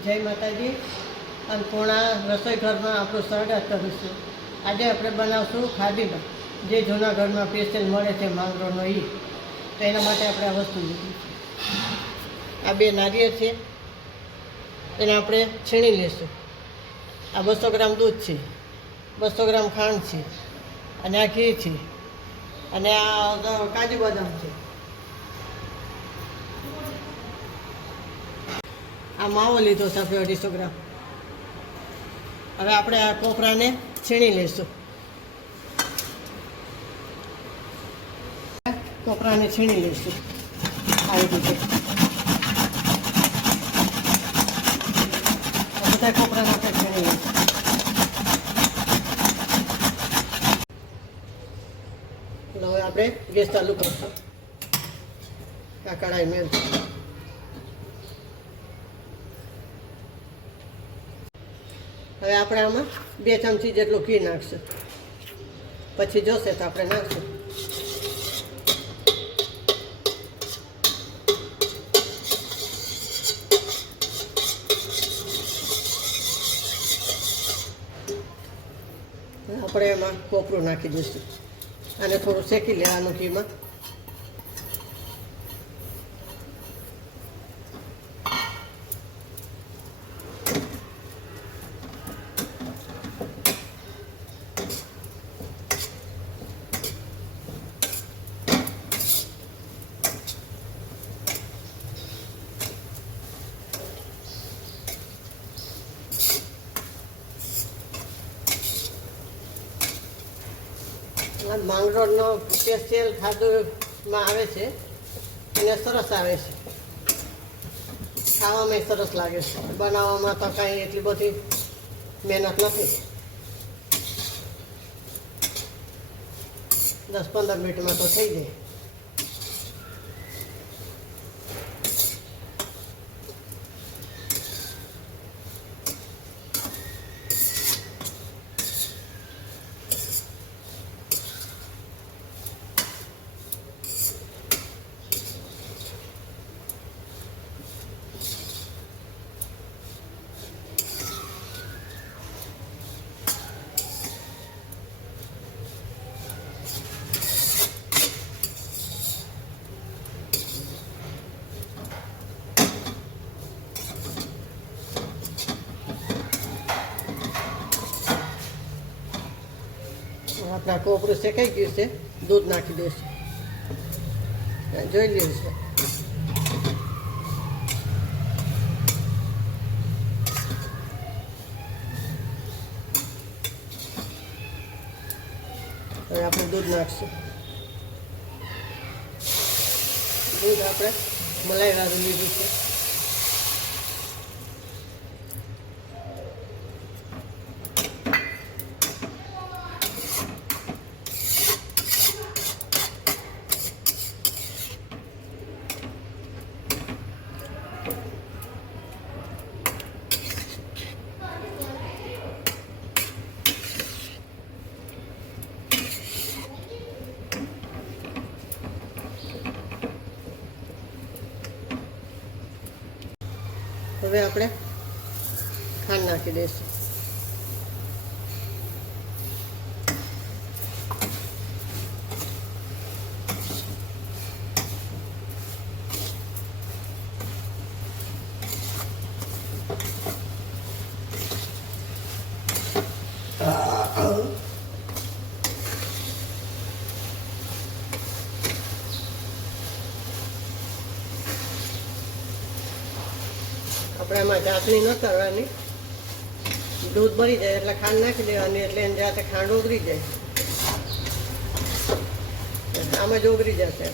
જય માતાજી. અન્નપૂર્ણા રસોઈ ઘરમાં આપણું સ્વાગત કરું છું. આજે આપણે બનાવશું ખાડીમાં જે જૂનાગઢમાં સ્પેશિયલ મળે છે માંગરોળનો એ. તો એના માટે આપણે આ વસ્તુ લીધી છે. આ 2 નારિયેળ છે, એને આપણે છીણી લઈશું. આ 200 ગ્રામ દૂધ છે, 200 ગ્રામ ખાંડ છે, અને આ ઘી છે, અને આ કાજુ બદામ છે. આ માવો લીધો છે આપણે 250 ગ્રામ. હવે આપણે આ કોપરાને છીણી લઈશું. કોપરાને છીણી લઈશું આવી રીતે. બધા કોપરાને આપણે છીણી લઈશું. હવે આપણે ગેસ ચાલુ કરશું. આ કઢાઈ મેળશું. હવે આપણે આમાં 2 ચમચી જેટલું ઘી નાખશું. પછી જોશે તો આપણે નાખશું. આપણે એમાં કોપરું નાખી દઈશું અને થોડું શેકી લેવાનું ઘીમાં. માંગરોળનો સ્પેશિયલ ખાધુંમાં આવે છે, એને સરસ આવે છે. ખાવામાં સરસ લાગે છે. બનાવવામાં તો કાંઈ એટલી બધી મહેનત નથી. 10-15 મિનિટમાં તો થઈ જાય. આપણા કોપરું શેકાઈ ગયું છે. દૂધ નાખી દઈશું. જોઈ લઈશું. હવે આપણે દૂધ નાખશું. દૂધ આપણે મલાઈવાળું લીધું છે. હવે આપણે ખાંડ નાખી દઈશું. આપણે એમાં ચાસણી ન કરવાની. દૂધ ભરી જાય એટલે ખાંડ નાખી દેવાની, એટલે એની જાતે ખાંડ ઓગળી જાય. આમાં જ ઓગળી જશે.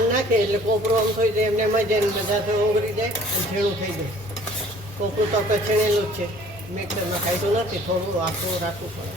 ખાંડ નાખે એટલે કોપરું આમ થઈ જાય, એમને એમાં જાય બધા ઓગળી જાય અને ઝીણું થઈ જાય. કોપરું તો આપણે છીણેલું જ છે, મિક્સરમાં ખાઈતું નથી, થોડું આખું રાખવું પડે.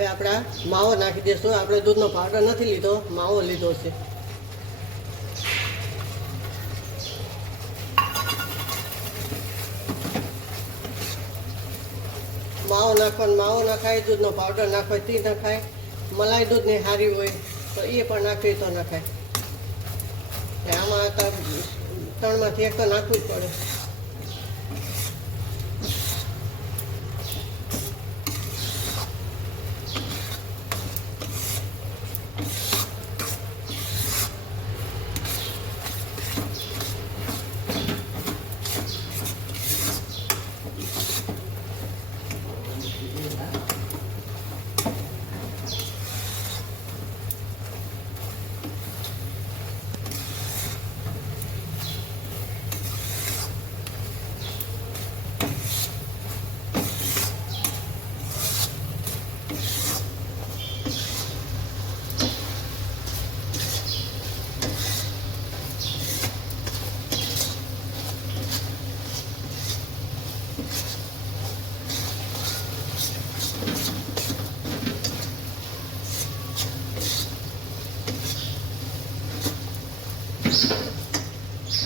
હવે આપણે માવો નાખી દઈશું. આપણે દૂધનો પાવડર નથી લીધો, માવો લીધો છે. માવો નાખવાનો, માવો નખાય, દૂધનો પાવડર નાખવો તે નખાય, મલાઈ દૂધની સારી હોય તો એ પણ નાખવી તો નખાય. આમાં ત્રણમાંથી એક તો નાખવું જ પડે.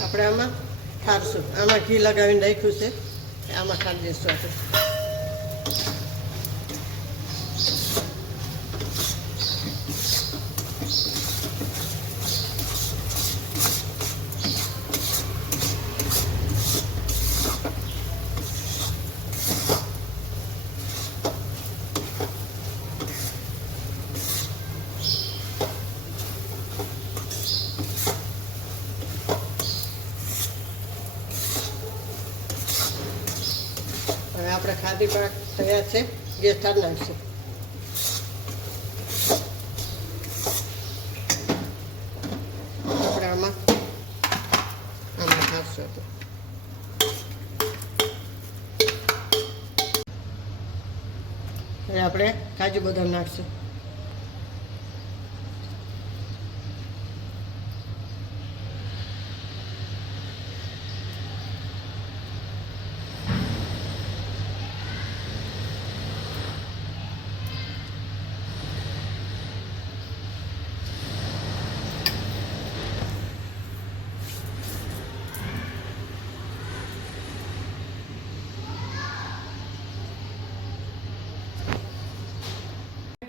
આપણે આમાં ઠારશું, આમાં ઘી લગાવીને રાખ્યું છે, આમાં ઠાર દઈશું આપણે. હવે આપણે ખાધી પાક તૈયાર છે, ગેસ ઠાર નાખીશું. આપણે આમાં ઠારશું. હવે આપણે કાજુ બદામ નાખશું.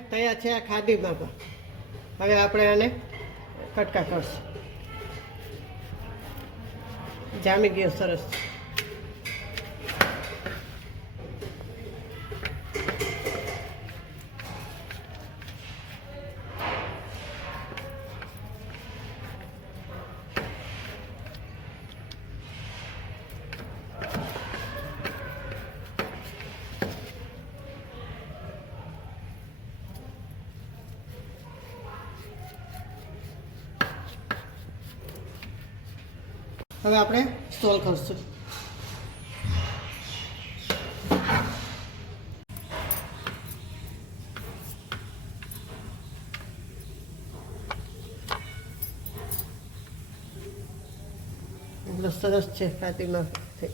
તૈયાર છે આ ખાધી બાપા. હવે આપણે આને કટકા કરશું. જામી ગયો સરસ. હવે આપણે સ્ટોલ કરશું. એટલો સરસ છે કાતીમાં થઈ.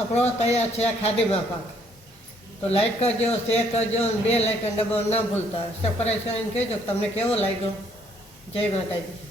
આપણો તૈયાર છે આ ખાધીમાં પાક. તો લાઈક કરજો, શેર કરજો અને બે લાઇકન દબાવવાનું ના ભૂલતા. સબસ્ક્રાઈબ કરીને કહેજો તમને કેવો લાગ્યો. જય માતાજી.